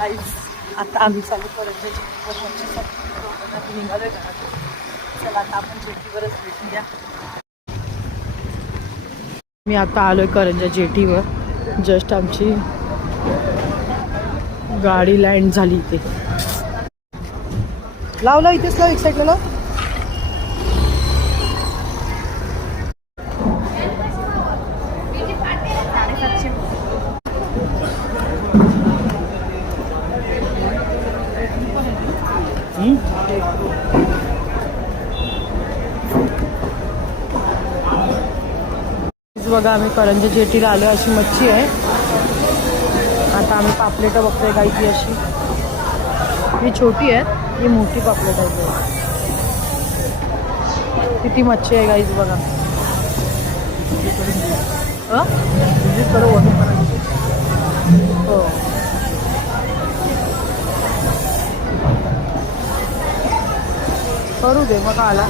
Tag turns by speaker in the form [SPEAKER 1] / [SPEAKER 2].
[SPEAKER 1] Guys आता आम्ही चालू करत निघालोय घरातून चला आता आपण जेटीवरच भेटूया. मी आता आलो आहे करंजा जेटीवर. जस्ट आमची गाडी लँड झाली इथे. लावला इथेच लाव एक साईडला लाव. बघा आम्ही करंजा जेटीला आलो अशी मच्छी आहे. आता आम्ही पापलेट बघतोय काही ती अशी. ही छोटी आहे. ही मोठी पापलेट आहे. किती मच्छी आहे गाईज बघा. करू दे मग आला.